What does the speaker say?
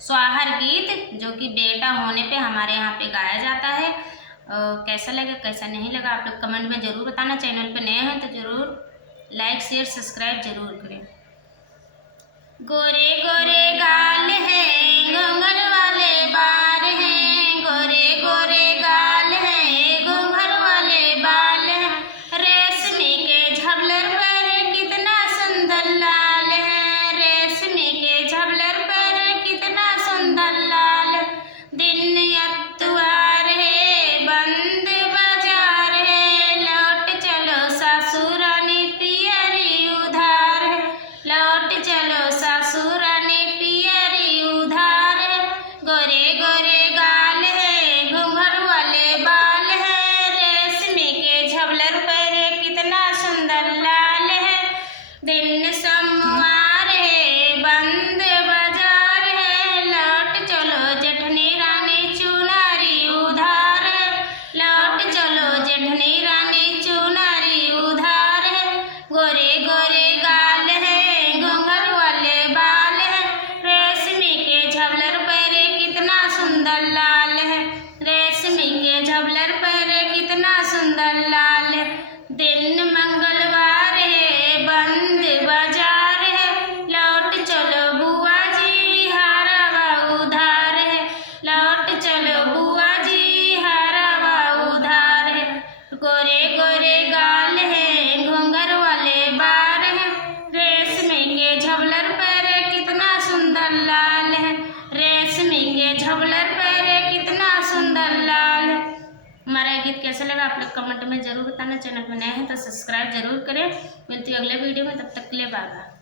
स्वाहर गीत जो कि बेटा होने पे हमारे यहाँ पे गाया जाता है। कैसा लगा कैसा नहीं लगा आप लोग कमेंट में ज़रूर बताना। चैनल पे नए हैं तो ज़रूर लाइक शेयर सब्सक्राइब ज़रूर करें। गोरे गोरे गाल हैं घूंघट वाले बाल हैं, गोरे गोरे गाल हैं घूंघट वाले बाल हैं, रेशमी के झबलर पर कितना सुंदर लाल है, रेशमी के झबलर पर कितना सुंदर लाल, दिन अतवार है बंद बाजार है, लौट चलो सासुरानी पियरी उधार है, लौट चलो सासुरानी पियरी उधार है, गोरे गोरे गाल है घूंघट वाले बाल है, रेशमी के झबलर पर कितना सुंदर लाल है, दिन सोमवार है बंद बाजार है, लौट चलो जेठनी रानी चुनारी उधार है, लौट चलो जेठनी रानी चुनारी उधार है, गोरे गोरे गाल है घूंघट वाले बाल है, रेशमी के झबलर पर कितना सुंदर लाल है, रेशमी के झबलर पर कितना सुंदर लाल है, दिन मंगलवार है बंद बाजार है, लौट चलो बुआ जी हारवा उधार है, लौट चलो बुआ जी हारवा उधार है, गोरे गोरे गाल है घूंघट वाले बाल है, रेशमी के झबलर पर कितना सुंदर लाल है, रेशमी के झबलर पर कितना सुंदर लाल है। हमारा गीत कैसा लगा आप लोग कमेंट में ज़रूर बताना। चैनल में नए हैं तो सब्सक्राइब जरूर करें। मिलती है अगले वीडियो में, तब तक के लिए बाय बाय।